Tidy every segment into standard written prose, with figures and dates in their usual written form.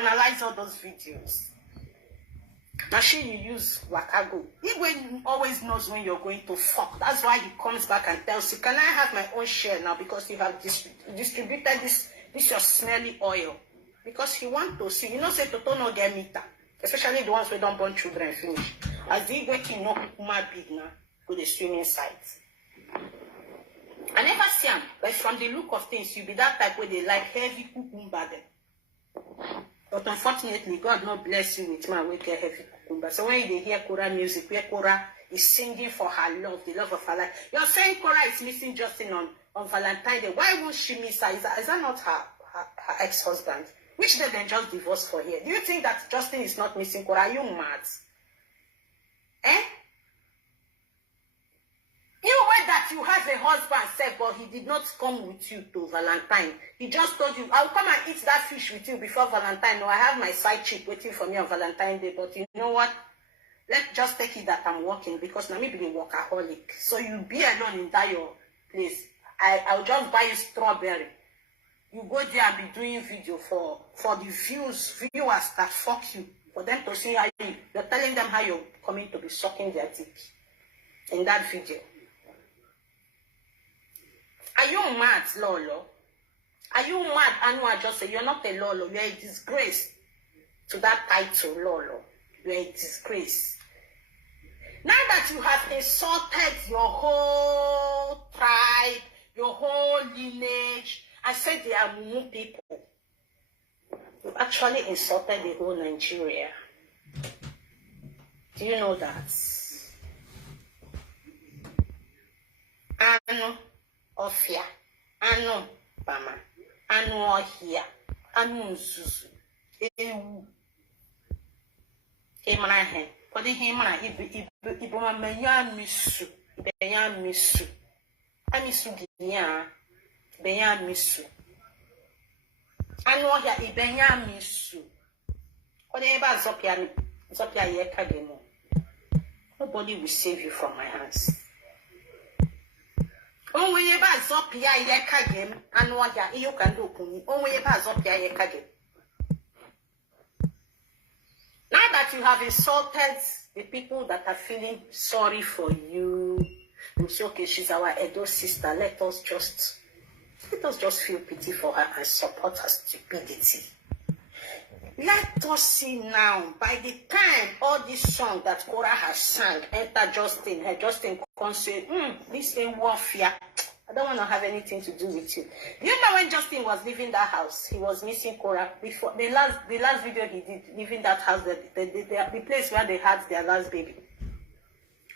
analyze all those videos. Machine you use Wakago. Igwe always knows when you're going to fuck. That's why he comes back and tells you, can I have my own share now? Because you have distributed this your smelly oil. Because he wants to see. You know, say Toto no get meter. Especially the ones who don't born children finish. As the Igwe king no kuma big now, go the swimming sites. I never see him, but from the look of things, you be that type where they like heavy cucumber them. But unfortunately, God not bless you with man with heavy cucumber. So when they hear Cora music, where Cora is singing for her love, the love of her life, you're saying Cora is missing Justin on Valentine's Day. Why won't she miss her? Is that not her ex-husband? Which they then just divorced for here. Do you think that Justin is not missing Cora? Are you mad? Eh? You know that you have a husband, said, but he did not come with you to Valentine. He just told you, I'll come and eat that fish with you before Valentine. No, I have my side chick waiting for me on Valentine's Day. But you know what? Let's just take it that I'm working because now me be a workaholic. So you be alone in that your place. I'll just buy you strawberry. You go there and be doing video for the viewers that fuck you. For them to see how you're telling them how you're coming to be sucking their dick in that video. Are you mad, Lolo? Are you mad, Anua? Just say you're not a Lolo. You're a disgrace to that title, Lolo. You're a disgrace. Now that you have insulted your whole tribe, your whole lineage, I said they are Mumu people. You've actually insulted the whole Nigeria. Do you know that? Ano Ofia, Ano Bama, Ano Ohia, Ano Nsusu, Ewu. Emanahe, for the Hemana, Iboma Mayan Misu, Bayan Misu, Amisu Ginia, Bayan Misu. Ano Ohia, Ibaya Misu. Whatever Zopia Yekademo. Nobody will save you from my hands. Only about Zopia Yekagem, and what you can do, only about Zopia Yekagem. Now that you have insulted the people that are feeling sorry for you, you say, okay, she's our Edo sister, let us just feel pity for her and support her stupidity. Let us see now, by the time all this song that Cora has sang enter Justin, her Justin can say, this ain't warfare. I don't want to have anything to do with you. You know when Justin was leaving that house, he was missing Cora before the last video he did, leaving that house, the place where they had their last baby.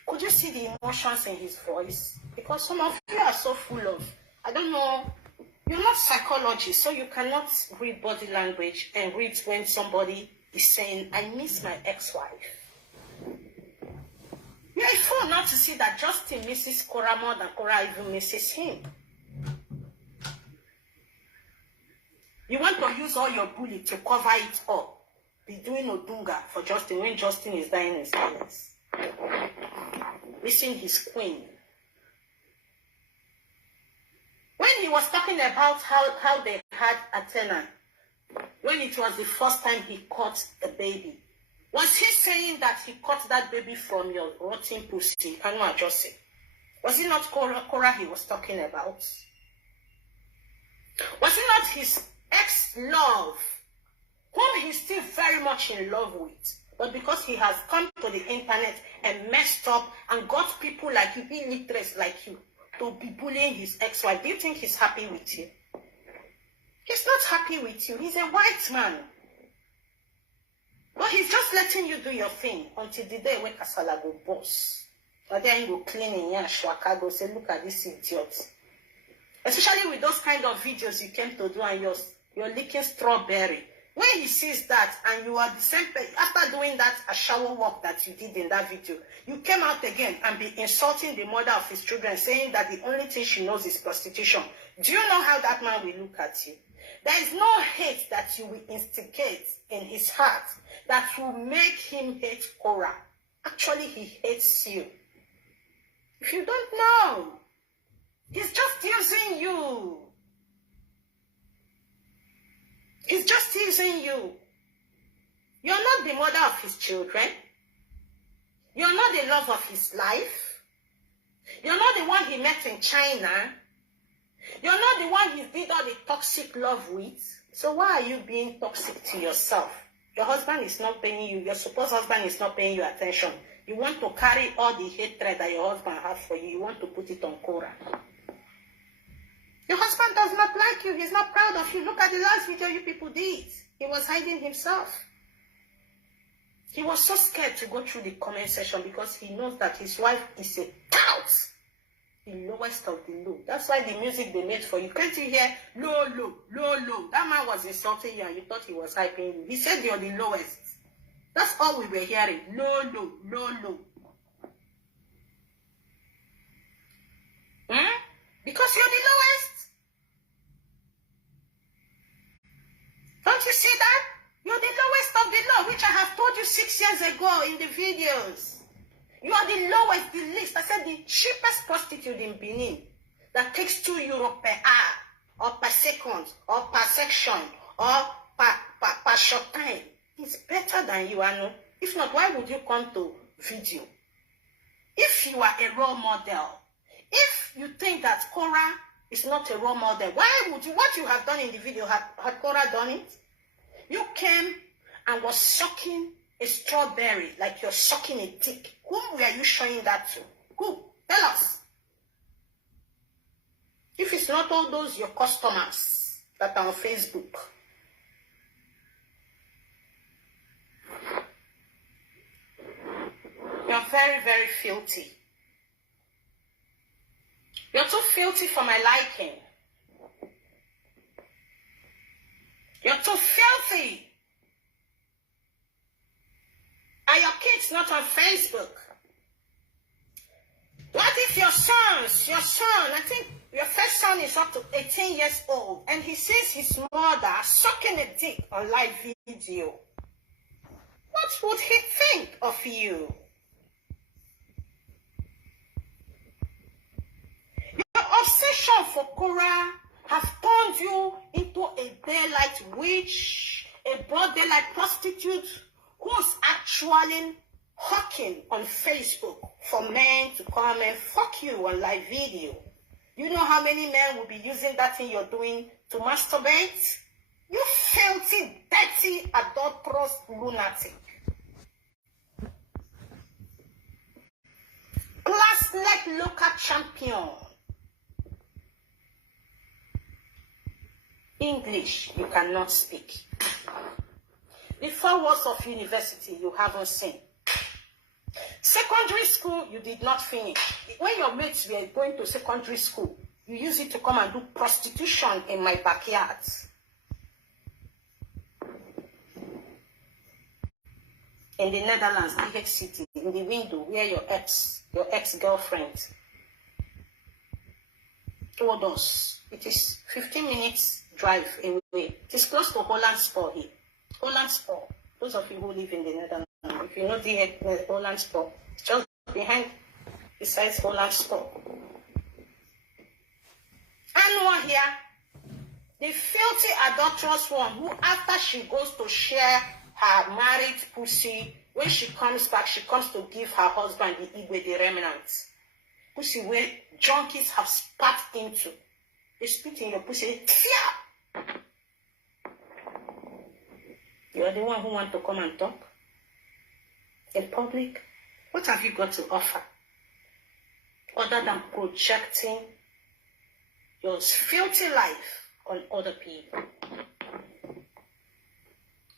Could you see the emotions in his voice? Because some of you are so full of, I don't know. You're not psychologists, so you cannot read body language and read when somebody is saying, I miss my ex-wife. You're a fool not to see that Justin misses Cora more than Cora even misses him. You want to use all your bully to cover it up. Be doing Odunga for Justin when Justin is dying in silence. Missing his queen. When he was talking about how they had Athena, when it was the first time he caught a baby, was he saying that he caught that baby from your rotten pussy? I know I just say. Was it not Cora he was talking about? Was it not his ex-love, whom he's still very much in love with? But because he has come to the internet and messed up and got people like you, illiterates like you, to be bullying his ex-wife, do you think he's happy with you? He's not happy with you. He's a white man. But he's just letting you do your thing until the day when Kasala go boss. And then you go clean in your shwaka, go say, look at this idiot. Especially with those kind of videos you came to do and you're licking strawberry. When he sees that and you are the same person, after doing that a shower walk that you did in that video, you came out again and be insulting the mother of his children, saying that the only thing she knows is prostitution. Do you know how that man will look at you? There is no hate that you will instigate in his heart that will make him hate Cora. Actually, he hates you. If you don't know, he's just using you. He's just using you. You're not the mother of his children. You're not the love of his life. You're not the one he met in China. You're not the one he did all the toxic love with. So why are you being toxic to yourself? Your husband is not paying you. Your supposed husband is not paying you attention. You want to carry all the hatred that your husband has for you. You want to put it on Cora. Your husband does not like you. He's not proud of you. Look at the last video you people did. He was hiding himself. He was so scared to go through the comment section because he knows that his wife is a tout. The lowest of the low. That's why the music they made for you. Can't you hear Lolo, Lolo? That man was insulting you and you thought he was hyping you. He said you're the lowest. That's all we were hearing. Lolo, Lolo. Because you're the lowest. Don't you see that? You're the lowest of the low, which I have told you 6 years ago in the videos. You are the lowest, the least. I said the cheapest prostitute in Benin that takes €2 per hour, or per second, or per section, or per short time. It's better than you, I know. If not, why would you come to video? If you are a role model, if you think that Cora is not a role model, why would you, what you have done in the video, had Cora done it? You came and was sucking a strawberry like you're sucking a dick. Whom were you showing that to? Who? Tell us. If it's not all those your customers that are on Facebook. You're very, very filthy. You're too filthy for my liking. You're too filthy. Are your kids not on Facebook? What if your son, I think your first son is up to 18 years old, and he sees his mother sucking a dick on live video? What would he think of you? Your obsession for Cora has turned you into a daylight witch, a broad daylight prostitute who's actually hawking on Facebook for men to come and fuck you on live video. You know how many men will be using that thing you're doing to masturbate? You filthy, dirty, adulterous lunatic. Class-led local champion. English, you cannot speak. The 4 walls of university, you haven't seen. Secondary school, you did not finish. When your mates were going to secondary school, you use it to come and do prostitution in my backyard. In the Netherlands, big city, in the window where your ex-girlfriend told us. It is 15 minutes drive away. It is close to Hollandspoor here. Hollandspoor. Those of you who live in the Netherlands, if you know the Hollandspoor, it's just behind, besides Hollandspoor. And one here, the filthy adulterous one who, after she goes to share her married pussy, when she comes back, she comes to give her husband the Igwe, the remnants. Pussy where junkies have spat into. They spit in your pussy. Fear! You are the one who want to come and talk in public. What have you got to offer other than projecting your filthy life on other people?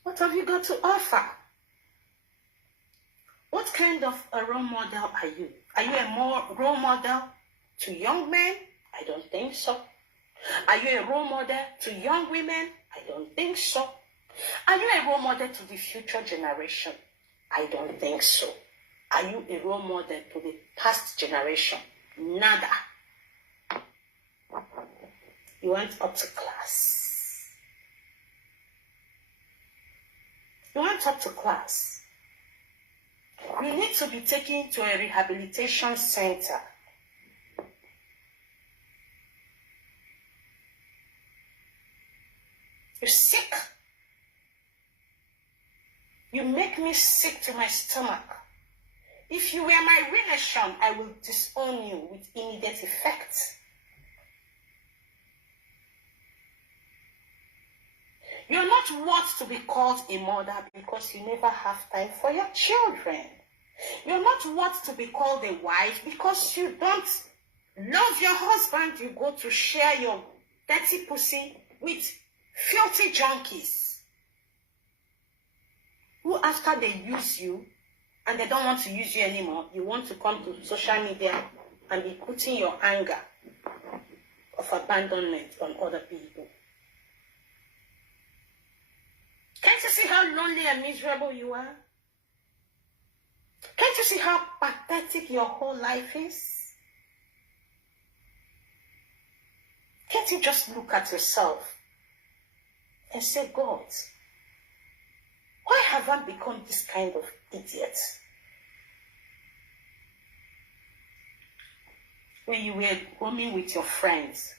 What have you got to offer? What kind of a role model are you? Are you a more role model to young men? I don't think so. Are you a role model to young women? I don't think so. Are you a role model to the future generation? I don't think so. Are you a role model to the past generation? Nada. You went up to class. You went up to class. You need to be taken to a rehabilitation center. You're sick. You make me sick to my stomach. If you were my relation, I will disown you with immediate effect. You're not worth to be called a mother because you never have time for your children. You're not worth to be called a wife because you don't love your husband. You go to share your dirty pussy with filthy junkies who, after they use you and they don't want to use you anymore, you want to come to social media and be putting your anger of abandonment on other people. Can't you see how lonely and miserable you are? Can't you see how pathetic your whole life is? Can't you just look at yourself and say, God, why have I become this kind of idiot? When you were roaming with your friends,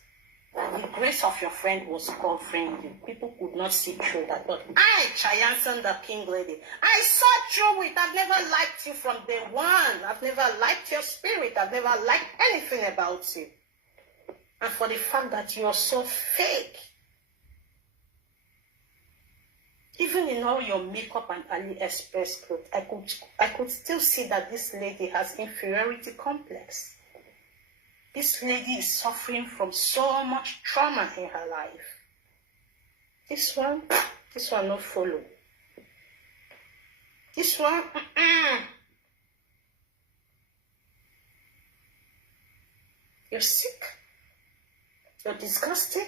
the grace of your friend was covering you. People could not see through that. But I, Chayanson, the king lady, I saw through it. I've never liked you from day one. I've never liked your spirit. I've never liked anything about you. And for the fact that you are so fake, even in all your makeup and AliExpress clothes, I could still see that this lady has inferiority complex. This lady is suffering from so much trauma in her life. This one not follow. This one, You're sick. You're disgusting.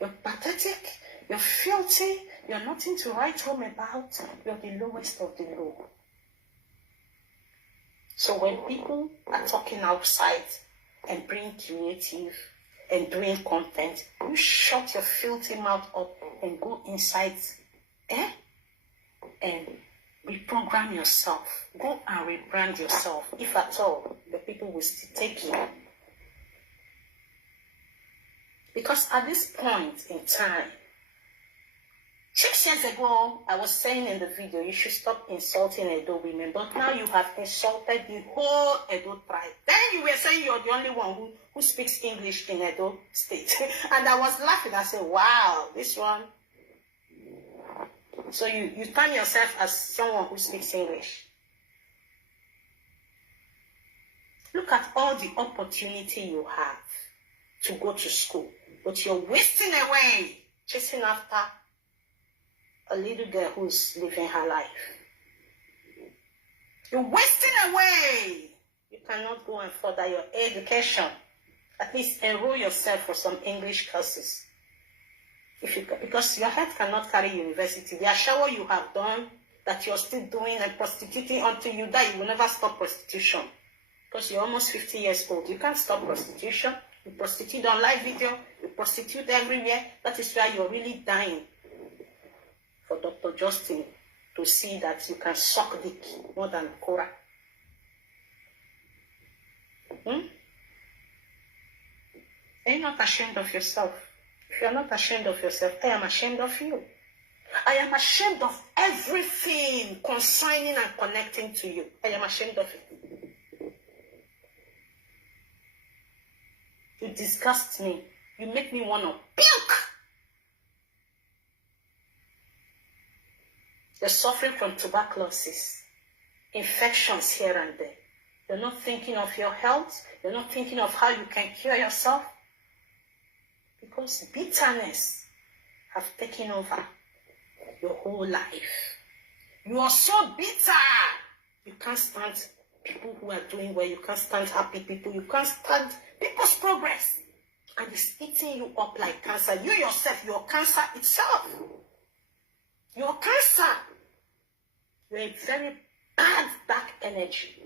You're pathetic. You're filthy. You're nothing to write home about. You're the lowest of the low. So when people are talking outside and being creative and doing content, you shut your filthy mouth up and go inside and reprogram yourself. Go and rebrand yourself. If at all, the people will still take you. Because at this point in time, 6 years ago, I was saying in the video, you should stop insulting Edo women. But now you have insulted the whole Edo tribe. Then you were saying you're the only one who speaks English in Edo State. And I was laughing. I said, wow, this one. So you term yourself as someone who speaks English. Look at all the opportunity you have to go to school. But you're wasting away chasing after a little girl who's living her life. You're wasting away. You cannot go and further your education. At least enroll yourself for some English courses. Because your head cannot carry university. The shower you have done, that you're still doing and prostituting until you die, you will never stop prostitution. Because you're almost 50 years old. You can't stop prostitution. You prostitute on live video. You prostitute everywhere. That is why you're really dying. For Dr. Justin to see that you can suck dick more than Cora. Are you not ashamed of yourself? If you are not ashamed of yourself, I am ashamed of you. I am ashamed of everything concerning and connecting to you. I am ashamed of it. You disgust me. You make me want to puke. You're suffering from tuberculosis, infections here and there. You're not thinking of your health. You're not thinking of how you can cure yourself. Because bitterness have taken over your whole life. You are so bitter. You can't stand people who are doing well. You can't stand happy people. You can't stand people's progress. And it's eating you up like cancer. You yourself, you're cancer itself. You're cancer. You're a very bad, dark energy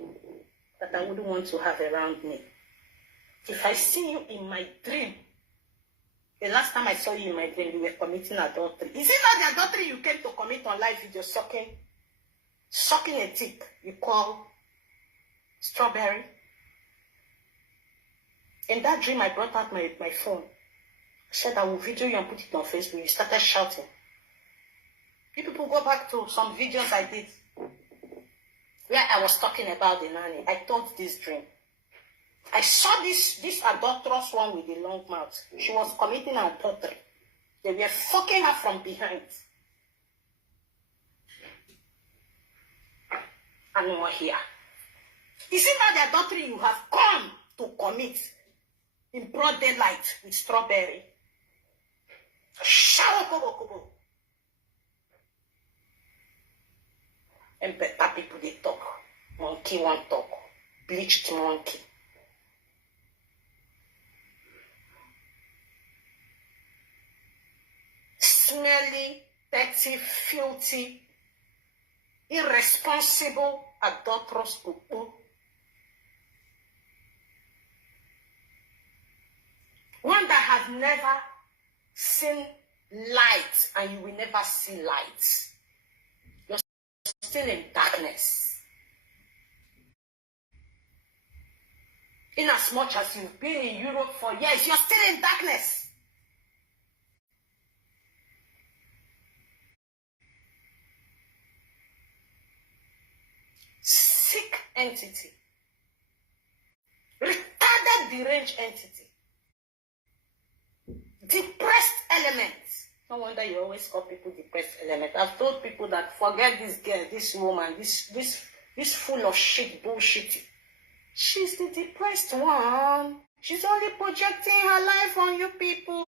that I wouldn't want to have around me. If I see you in my dream, the last time I saw you in my dream, you were committing adultery. Is it not the adultery you came to commit on live video, sucking a tip you call strawberry? In that dream, I brought out my phone. I said I will video you and put it on Facebook. You started shouting. You people go back to some videos I did where I was talking about the nanny. I told this dream. I saw this adulterous one with the long mouth. She was committing adultery. They were fucking her from behind. And we were here. You see now the adultery you have come to commit in broad daylight with strawberry. Shower kobo. And better people they talk. Monkey won't talk. Bleached monkey. Smelly, dirty, filthy, irresponsible, adulterous people. One that has never seen light and you will never see light. You're still in darkness. In as much as you've been in Europe for years, you're still in darkness. Sick entity. Retarded, deranged entity. Depressed elements. No wonder you always call people depressed elements. I've told people that forget this girl, this woman, this full of shit bullshit. She's the depressed one. She's only projecting her life on you people.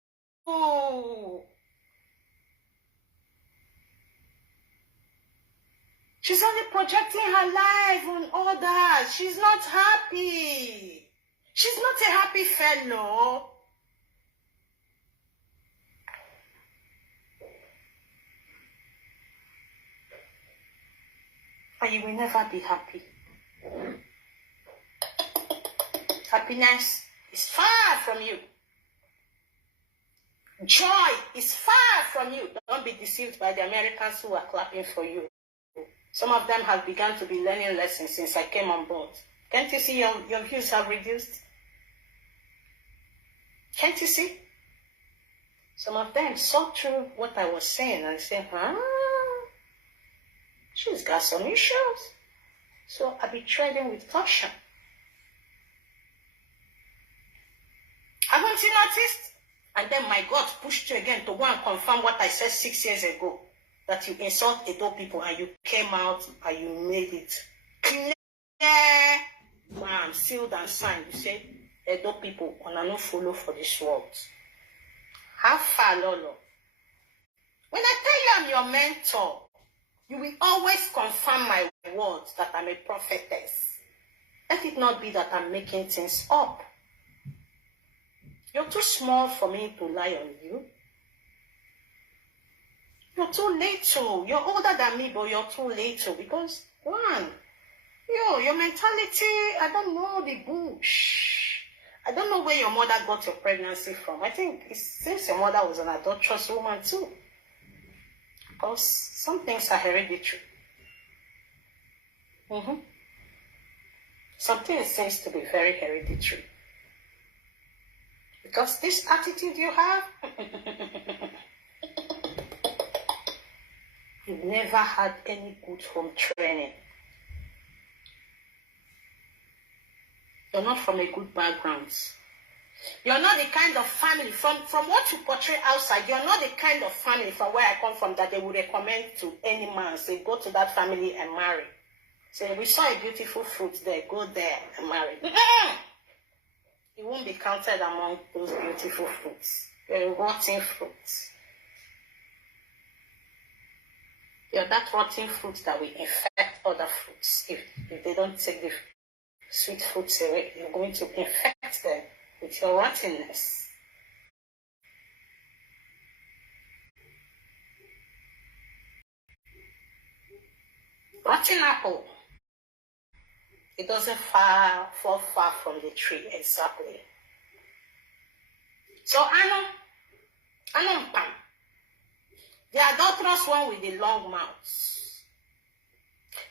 She's only projecting her life on others. She's not happy. She's not a happy fellow. And you will never be happy. Happiness is far from you. Joy is far from you. Don't be deceived by the Americans who are clapping for you. Some of them have begun to be learning lessons since I came on board. Can't you see your views have reduced? Can't you see? Some of them saw through what I was saying and said, she's got some issues. So I'll be treading with caution. Haven't you noticed? And then my God pushed you again to go and confirm what I said 6 years ago. That you insult Edo people and you came out and you made it clear, sealed and signed. You said, Edo people, and I no follow for this world. How far, Lolo? When I tell you I'm your mentor, you will always confirm my words that I'm a prophetess. Let it not be that I'm making things up. You're too small for me to lie on you. You're too little. You're older than me, but you're too little. Because, one, your mentality, I don't know the bush. I don't know where your mother got your pregnancy from. I think since your mother was an adulterous woman too. Because some things are hereditary. Some things seems to be very hereditary. Because this attitude you have, you've never had any good home training. You're not from a good background. You're not the kind of family, from what you portray outside, you're not the kind of family from where I come from that they would recommend to any man. Say, go to that family and marry. Say, we saw a beautiful fruit there, go there and marry. It won't be counted among those beautiful fruits. They're rotten fruits. You're that rotten fruit that will infect other fruits. If they don't take the sweet fruits away, you're going to infect them with your rottenness. Rotten apple. It doesn't fall far from the tree, exactly. So, Anna, the adulterous one with the long mouth.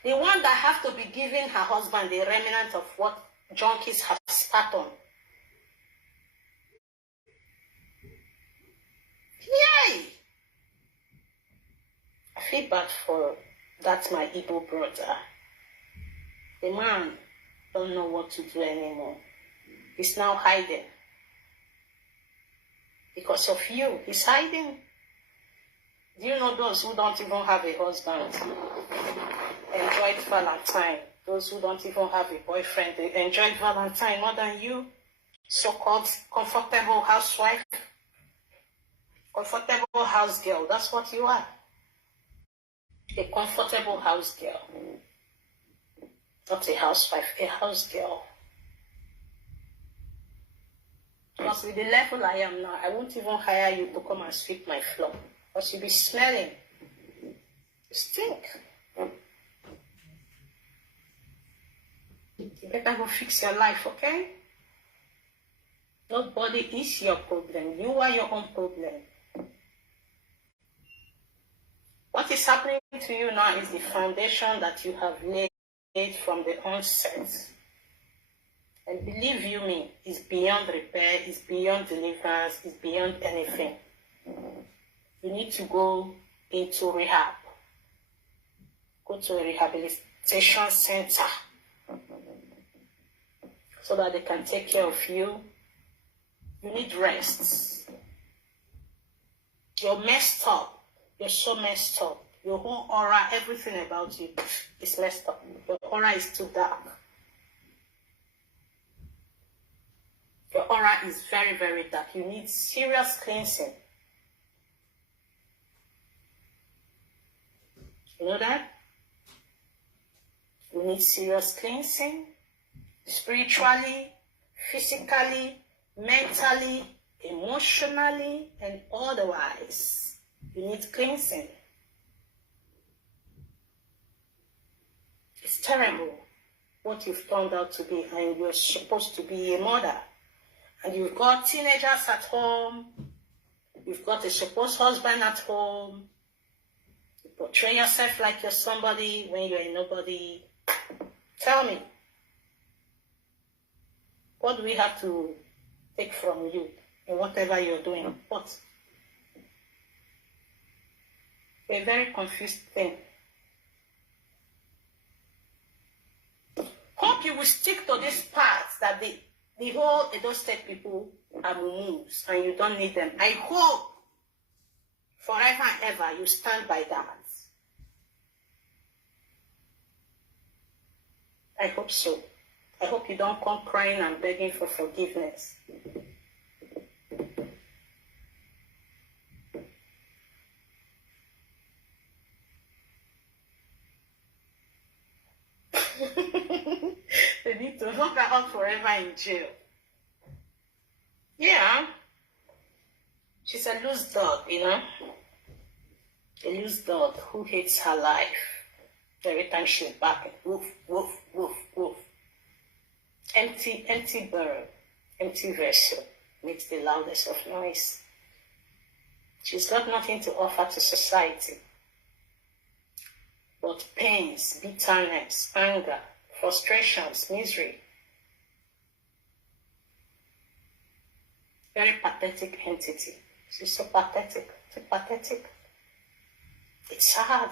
The one that has to be giving her husband the remnant of what junkies have spat on. Yay! I feel bad for that my Igbo brother. The man don't know what to do anymore. He's now hiding. Because of you, he's hiding. Do you know those who don't even have a husband enjoyed Valentine? Those who don't even have a boyfriend, they enjoyed Valentine more than you. So-called comfortable housewife, comfortable house girl. That's what you are. A comfortable house girl. Not a housewife, a house girl. Because with the level I am now, I won't even hire you to come and sweep my floor. Because you'll be smelling. You stink. You better go fix your life, okay? Nobody is your problem. You are your own problem. What is happening to you now is the foundation that you have laid from the onset. And believe you me, it's beyond repair, it's beyond deliverance, it's beyond anything. You need to go into rehab. Go to a rehabilitation center so that they can take care of you. You need rest. You're messed up. You're so messed up. Your whole aura, everything about you is messed up. Your aura is too dark. Your aura is very, very dark. You need serious cleansing. You know that? You need serious cleansing. Spiritually, physically, mentally, emotionally, and otherwise. You need cleansing. It's terrible what you've turned out to be, and you're supposed to be a mother. And you've got teenagers at home. You've got a supposed husband at home. You portray yourself like you're somebody when you're a nobody. Tell me, what do we have to take from you in whatever you're doing? What? A very confused thing. Hope you will stick to this path that the whole Edo State people are moves and you don't need them. I hope forever and ever you stand by that. I hope so. I hope you don't come crying and begging for forgiveness. They need to lock her out forever in jail. Yeah. She's a loose dog, you know. A loose dog who hates her life. Every time she's barking, woof, woof, woof, woof. Empty bird, empty vessel makes the loudest of noise. She's got nothing to offer to society but pains, bitterness, anger, frustrations, misery. Very pathetic entity. She's so pathetic, so pathetic. It's sad.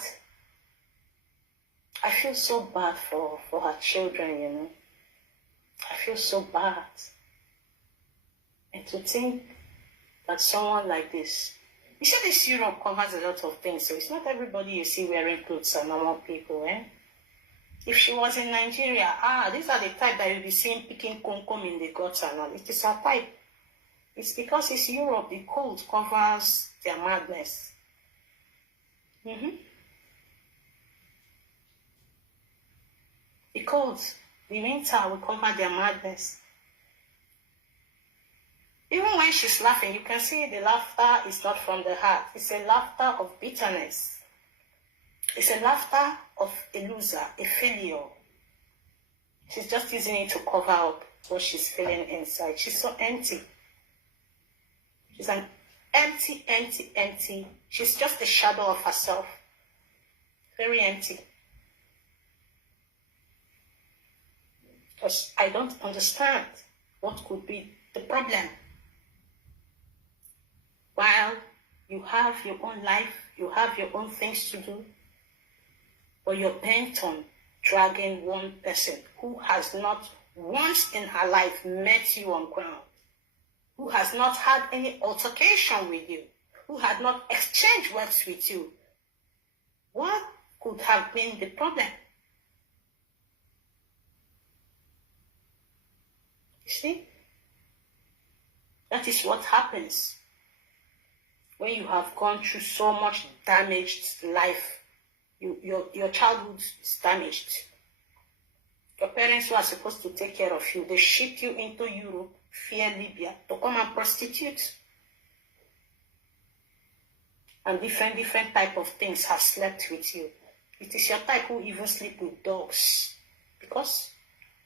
I feel so bad for her children, you know. I feel so bad. And to think that someone like this, you see, this Europe covers a lot of things, so it's not everybody you see wearing clothes are normal people, eh? If she was in Nigeria, these are the type that you'll be seeing picking kumkum in the gutter now. It is her type. It's because it's Europe, the cold covers their madness. The cold, the winter will cover their madness. Even when she's laughing, you can see the laughter is not from the heart. It's a laughter of bitterness. It's a laughter of a loser, a failure. She's just using it to cover up what she's feeling inside. She's so empty. She's an empty. She's just a shadow of herself. Very empty. Because I don't understand what could be the problem. While You have your own life. You have your own things to do. But you're bent on dragging one person who has not once in her life met you on ground, who has not had any altercation with you, who had not exchanged words with you. What could have been the problem? You see? That is what happens when you have gone through so much damaged life. Your childhood is damaged. Your parents who are supposed to take care of you, they shipped you into Europe, via Libya, to come and prostitute. And different type of things have slept with you. It is your type who even sleep with dogs. Because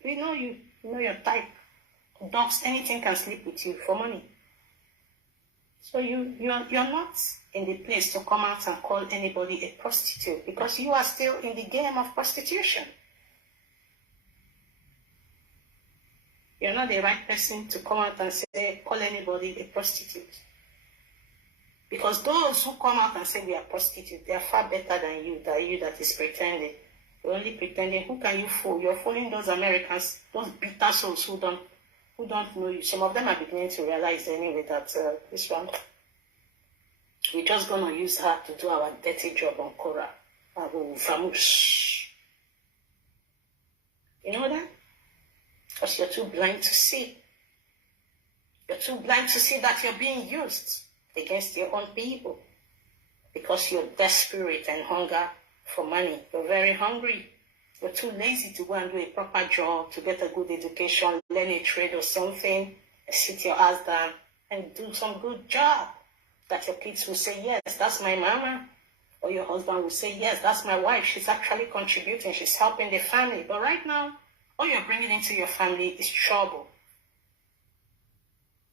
you know your type. Dogs, anything can sleep with you for money. So you're not in the place to come out and call anybody a prostitute, because you are still in the game of prostitution. You're not the right person to come out and say, call anybody a prostitute. Because those who come out and say we are prostitutes, they are far better than you that is pretending. You're only pretending. Who can you fool? You're fooling those Americans, those bitter souls who don't know you. Some of them are beginning to realize anyway that this one, we're just going to use her to do our dirty job on Korah. You know that? Because you're too blind to see. You're too blind to see that you're being used against your own people. Because you're desperate and hunger for money. You're very hungry. You're too lazy to go and do a proper job, to get a good education, learn a trade or something, sit your ass down and do some good job. That your kids will say, yes, that's my mama. Or your husband will say, yes, that's my wife. She's actually contributing. She's helping the family. But right now, all you're bringing into your family is trouble.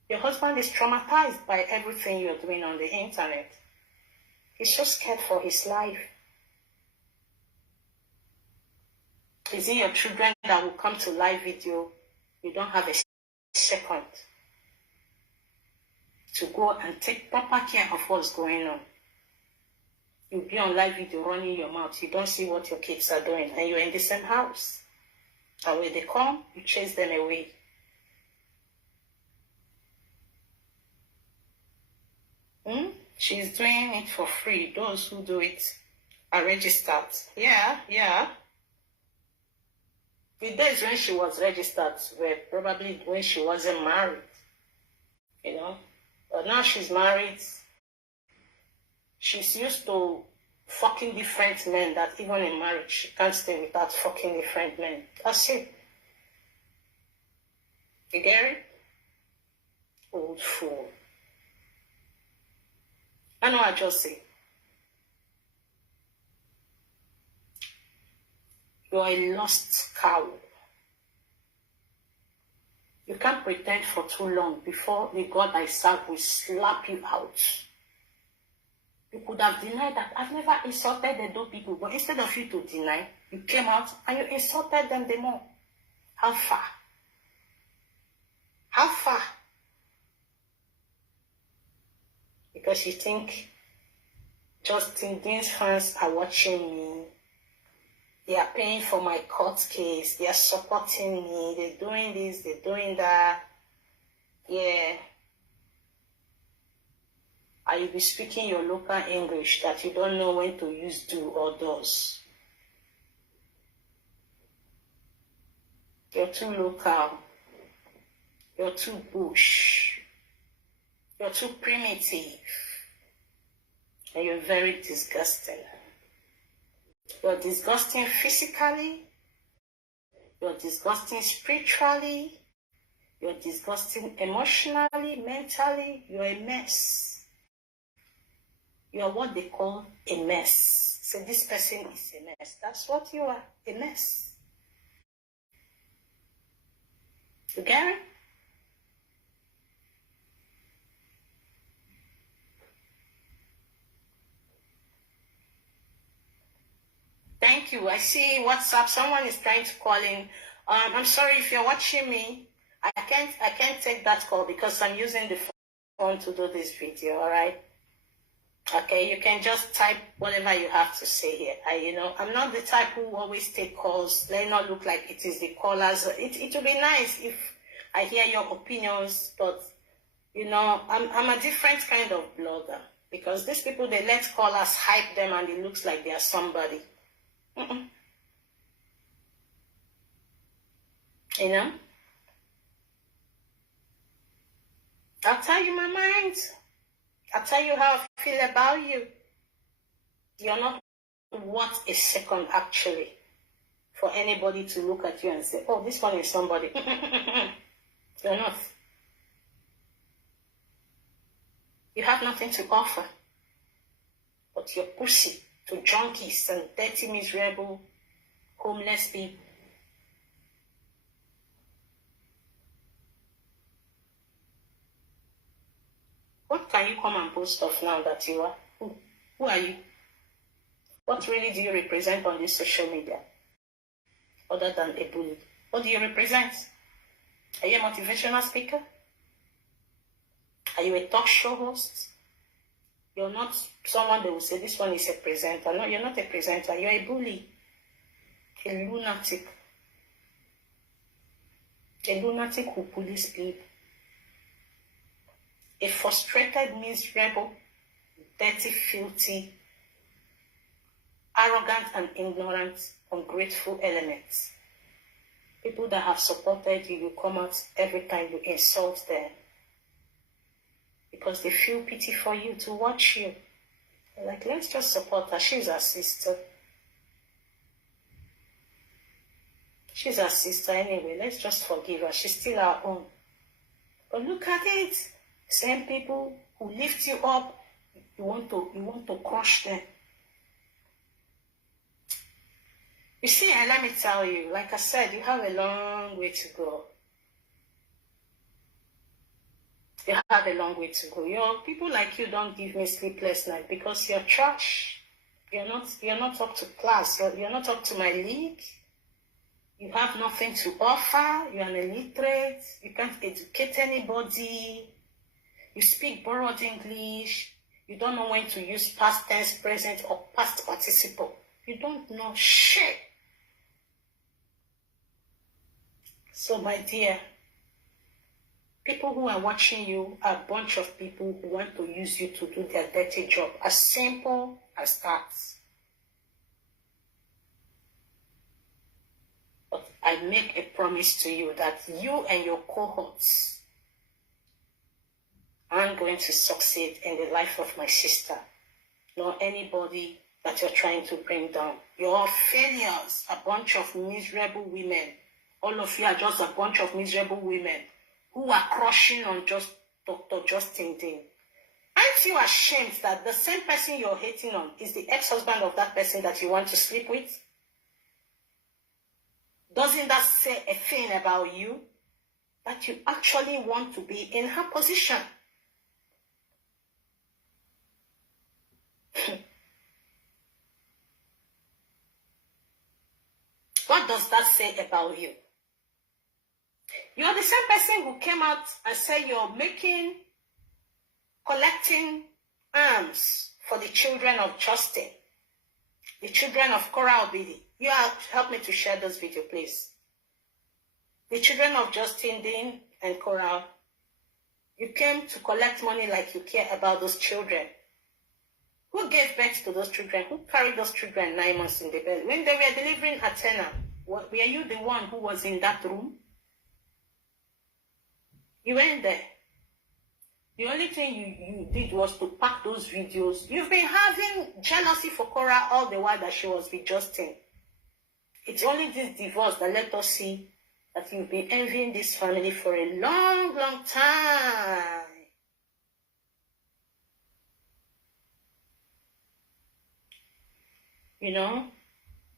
Your husband is traumatized by everything you're doing on the internet. He's so scared for his life. Is it your children that will come to live video? You don't have a second to go and take proper care of what's going on. You'll be on live video running your mouth. You don't see what your kids are doing, and you're in the same house. And when they come, you chase them away. She's doing it for free. Those who do it are registered. Yeah. The days when she was registered were probably when she wasn't married. You know? But now she's married. She's used to fucking different men that even in marriage she can't stay without fucking different men. That's it. You get it? Old fool. I know I just say. You're a lost cow. You can't pretend for too long before the God I serve will slap you out. You could have denied that. I've never insulted the Edo people, but instead of you to deny, you came out and you insulted them the more. How far? How far? Because you think Justin Dean's fans are watching me. They are paying for my court case. They are supporting me. They're doing this. They're doing that. Yeah. And you'll be speaking your local English that you don't know when to use do or does. You're too local. You're too bush. You're too primitive. And you're very disgusting. You're disgusting physically. You're disgusting spiritually. You're disgusting emotionally, mentally. You're a mess. You're what they call a mess. So this person is a mess. That's what you are, a mess. You get it? Thank you. I see WhatsApp. Someone is trying to call in. I'm sorry if you're watching me. I can't take that call because I'm using the phone to do this video. All right. Okay, you can just type whatever you have to say here. I'm not the type who always take calls. Let it not look like it is the callers. It would be nice if I hear your opinions, but I'm a different kind of blogger, because these people, they let callers hype them and it looks like they are somebody. Mm-mm. You know? I'll tell you my mind. I'll tell you how I feel about you. You're not worth a second, actually, for anybody to look at you and say, oh, this one is somebody. You're not. You have nothing to offer but your pussy to junkies and dirty, miserable, homeless people. What can you come and boast of now that you are? Who are you? What really do you represent on this social media? Other than a bully. What do you represent? Are you a motivational speaker? Are you a talk show host? You're not someone that will say this one is a presenter. No, you're not a presenter. You're a bully. A lunatic. A lunatic who bullies people. A frustrated, miserable, dirty, filthy, arrogant and ignorant, ungrateful elements. People that have supported you, you come out every time you insult them because they feel pity for you to watch you. They're like, let's just support her. She's our sister. She's our sister anyway. Let's just forgive her. She's still our own. But look at it. Same people who lift you up, you want to crush them. You see, and let me tell you, like I said, you have a long way to go. You have a long way to go. People like you don't give me sleepless night because you're trash. You're not up to class. You're not up to my league. You have nothing to offer. You're an illiterate. You can't educate anybody. You speak borrowed English. You don't know when to use past tense, present, or past participle. You don't know shit. So, my dear, people who are watching you are a bunch of people who want to use you to do their dirty job. As simple as that. But I make a promise to you that you and your cohorts aren't going to succeed in the life of my sister, nor anybody that you're trying to bring down. You're failures, a bunch of miserable women. All of you are just a bunch of miserable women who are crushing on just Dr. Justin Dean. Aren't you ashamed that the same person you're hating on is the ex-husband of that person that you want to sleep with? Doesn't that say a thing about you? That you actually want to be in her position? What does that say about you? You're the same person who came out and said you're collecting arms for the children of Justin, the children of Cora Obidi. You help me to share this video, please. The children of Justin Dean and Cora, you came to collect money like you care about those children. Who gave birth to those children? Who carried those children 9 months in the belly? When they were delivering Athena, were you the one who was in that room? You went there. The only thing you did was to pack those videos. You've been having jealousy for Cora all the while that she was with Justin. It's only this divorce that let us see that you've been envying this family for a long, long time.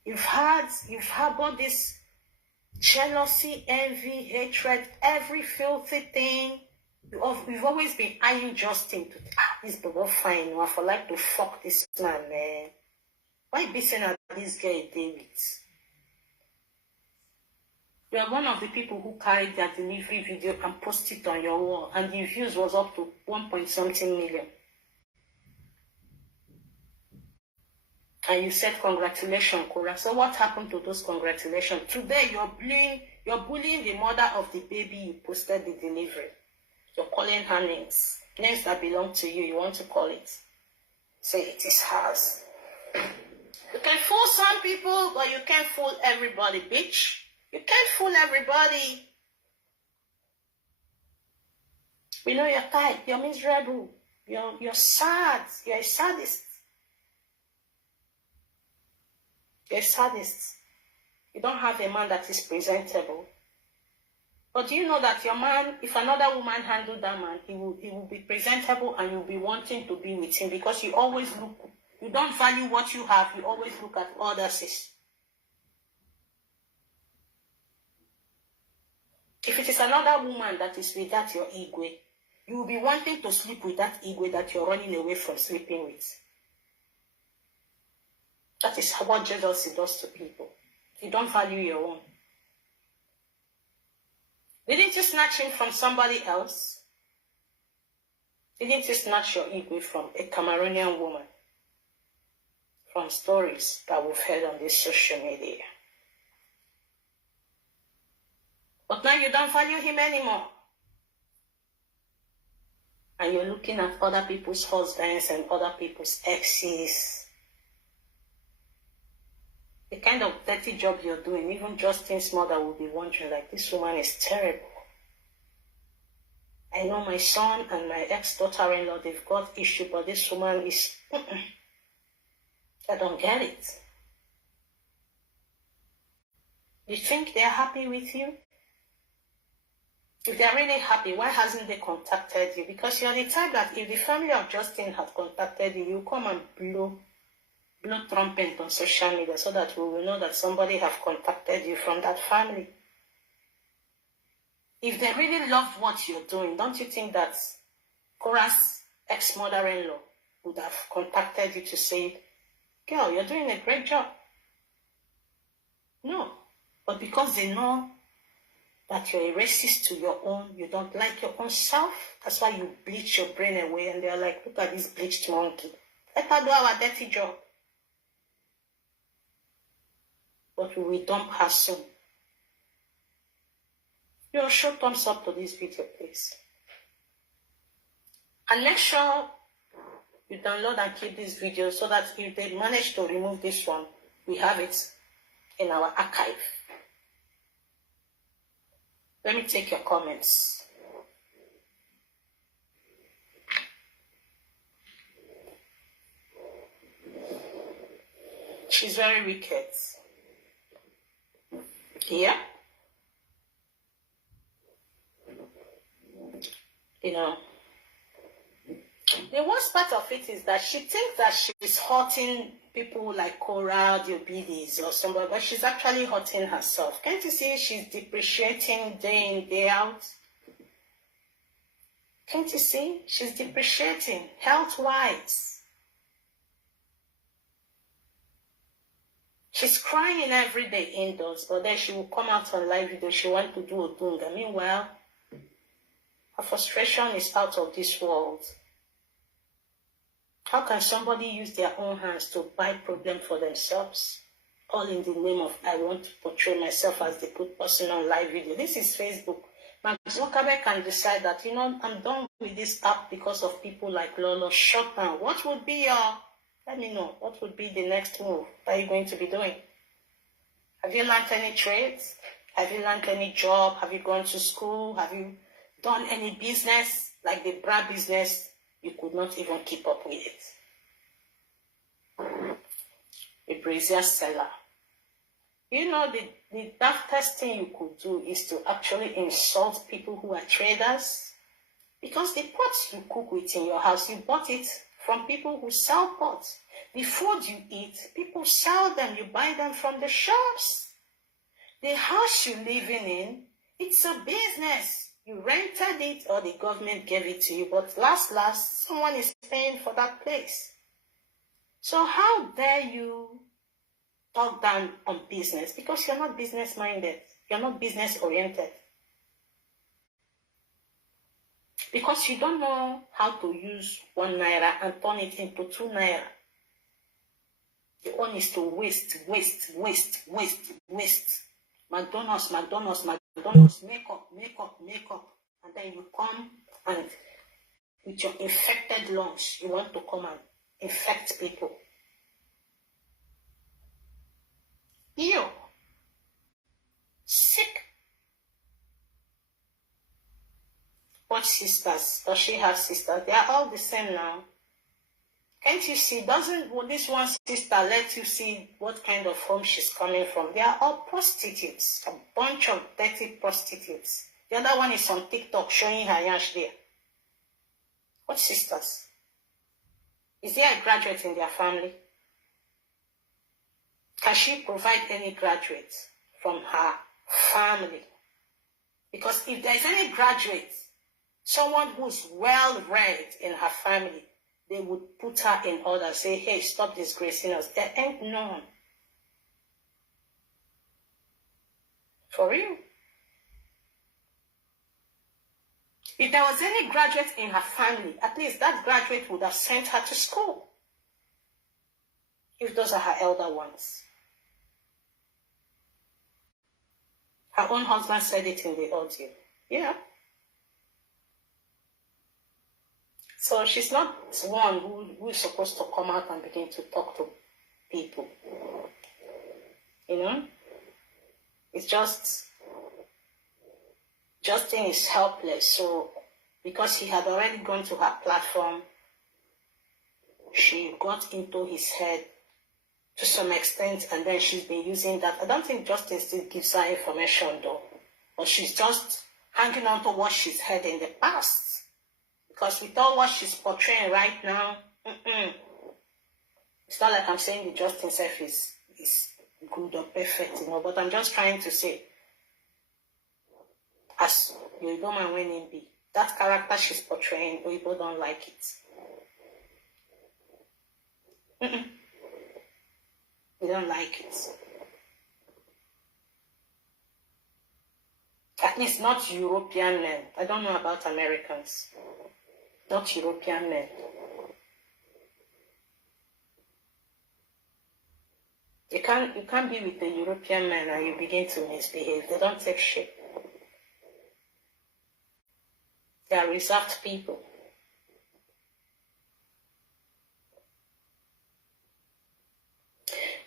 You've harbored this jealousy, envy, hatred, every filthy thing. You've always been eyeing Justin to, this boy fine. I for like to fuck this man, man. Why be saying that this guy David? You are one of the people who carried their delivery video and posted it on your wall, and the views was up to 1 point something million. And you said congratulations, Cora. So what happened to those congratulations? Today you're bullying the mother of the baby you posted the delivery. You're calling her names. Names that belong to you, you want to call it. Say it is hers. You can fool some people, but you can't fool everybody, bitch. You can't fool everybody. We know you're tired, you're miserable, you're sad, you're a sadist. You're a sadist. You don't have a man that is presentable. But do you know that your man, if another woman handled that man, he will be presentable and you'll be wanting to be with him because you always look, you don't value what you have, you always look at others. If it is another woman that is with that your ego, you will be wanting to sleep with that ego that you're running away from sleeping with. That is what jealousy does to people. You don't value your own. Didn't you snatch him from somebody else? Didn't you snatch your ego from a Cameroonian woman? From stories that we've heard on this social media. But now you don't value him anymore. And you're looking at other people's husbands and other people's exes. The kind of dirty job you're doing, even Justin's mother will be wondering, like, this woman is terrible. I know my son and my ex-daughter-in-law, they've got issue, but this woman is, I don't get it. You think they're happy with you? If they're really happy, why hasn't they contacted you? Because you're the type that if the family of Justin had contacted you, you come and blow trumpet on social media so that we will know that somebody have contacted you from that family. If they really love what you're doing, don't you think that Cora's ex-mother-in-law would have contacted you to say, girl, you're doing a great job? No. But because they know that you're a racist to your own, you don't like your own self, that's why you bleach your brain away and they're like, look at this bleached monkey. Let her do our dirty job. But we will dump her soon. You show thumbs up to this video, please. And make sure you download and keep this video so that if they manage to remove this one, we have it in our archive. Let me take your comments. She's very wicked. Yeah? You know, the worst part of it is that she thinks that she's hurting people like Cora, the Obidis or somebody, but she's actually hurting herself. Can't you see she's depreciating day in, day out? Can't you see? She's depreciating health-wise. She's crying every day indoors, but then she will come out on live video. She wants to do a dunga. Meanwhile, her frustration is out of this world. How can somebody use their own hands to buy problem for themselves? All in the name of, I want to portray myself as the good person on live video. This is Facebook. Mark Zuckerberg can decide that, you know, I'm done with this app because of people like Lolo. Shut down. What would be your, let me know, what would be the next move that you're going to be doing? Have you learned any trades? Have you learned any job? Have you gone to school? Have you done any business? Like the bra business, you could not even keep up with it. A brazier seller. You know, the daftest thing you could do is to actually insult people who are traders. Because the pots you cook with in your house, you bought it from people who sell pots. The food you eat, people sell them. You buy them from the shops. The house you're living in, it's a business. You rented it or the government gave it to you, but last, someone is paying for that place. So how dare you talk down on business? Because you're not business-minded. You're not business-oriented. Because you don't know how to use 1 naira and turn it into 2 naira. The one is to waste. McDonald's, make up. And then you come and with your infected lungs, you want to come and infect people. You. Sick. What sisters? Does she have sisters? They are all the same now. Can't you see? Doesn't this one sister let you see what kind of home she's coming from? They are all prostitutes. A bunch of dirty prostitutes. The other one is on TikTok showing her yash there. What sisters? Is there a graduate in their family? Can she provide any graduate from her family? Because if there's any graduate, someone who's well-read in her family, they would put her in order, say, hey, stop disgracing us. There ain't none. For real. If there was any graduate in her family, at least that graduate would have sent her to school. If those are her elder ones. Her own husband said it in the audio. Yeah. So she's not one who is supposed to come out and begin to talk to people. You know? It's Justin is helpless. So because he had already gone to her platform, she got into his head to some extent, and then she's been using that. I don't think Justin still gives her information though. But she's just hanging on to what she's had in the past. Because with all what she's portraying right now, it's not like I'm saying the Justin self is good or perfect, you know, but I'm just trying to say, as Yoruba man winning be, that character she's portraying, people don't like it. They don't like it. At least not European men. I don't know about Americans. Not European men. You can't be with the European men and you begin to misbehave. They don't take shit. They are reserved people.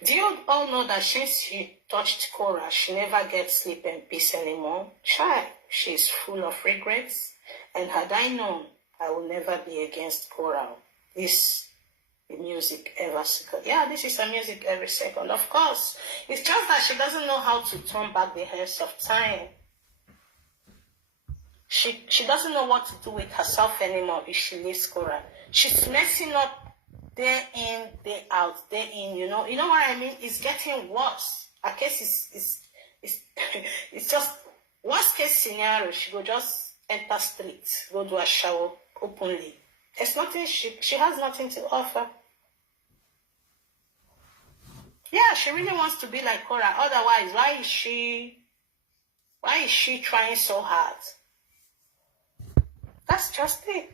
Do you all know that since she touched Cora, she never gets sleep and peace anymore? Child, she's full of regrets. And had I known, I will never be against Cora. This music every second. Yeah, this is her music every second. Of course. It's just that she doesn't know how to turn back the hands of time. She doesn't know what to do with herself anymore if she leaves Cora. She's messing up day in, day out, day in, you know what I mean? It's getting worse. Her case is it's just worst case scenario. She will just enter street, go do a shower openly. There's nothing she has nothing to offer. Yeah, she really wants to be like Cora. Otherwise, why is she trying so hard? That's just it.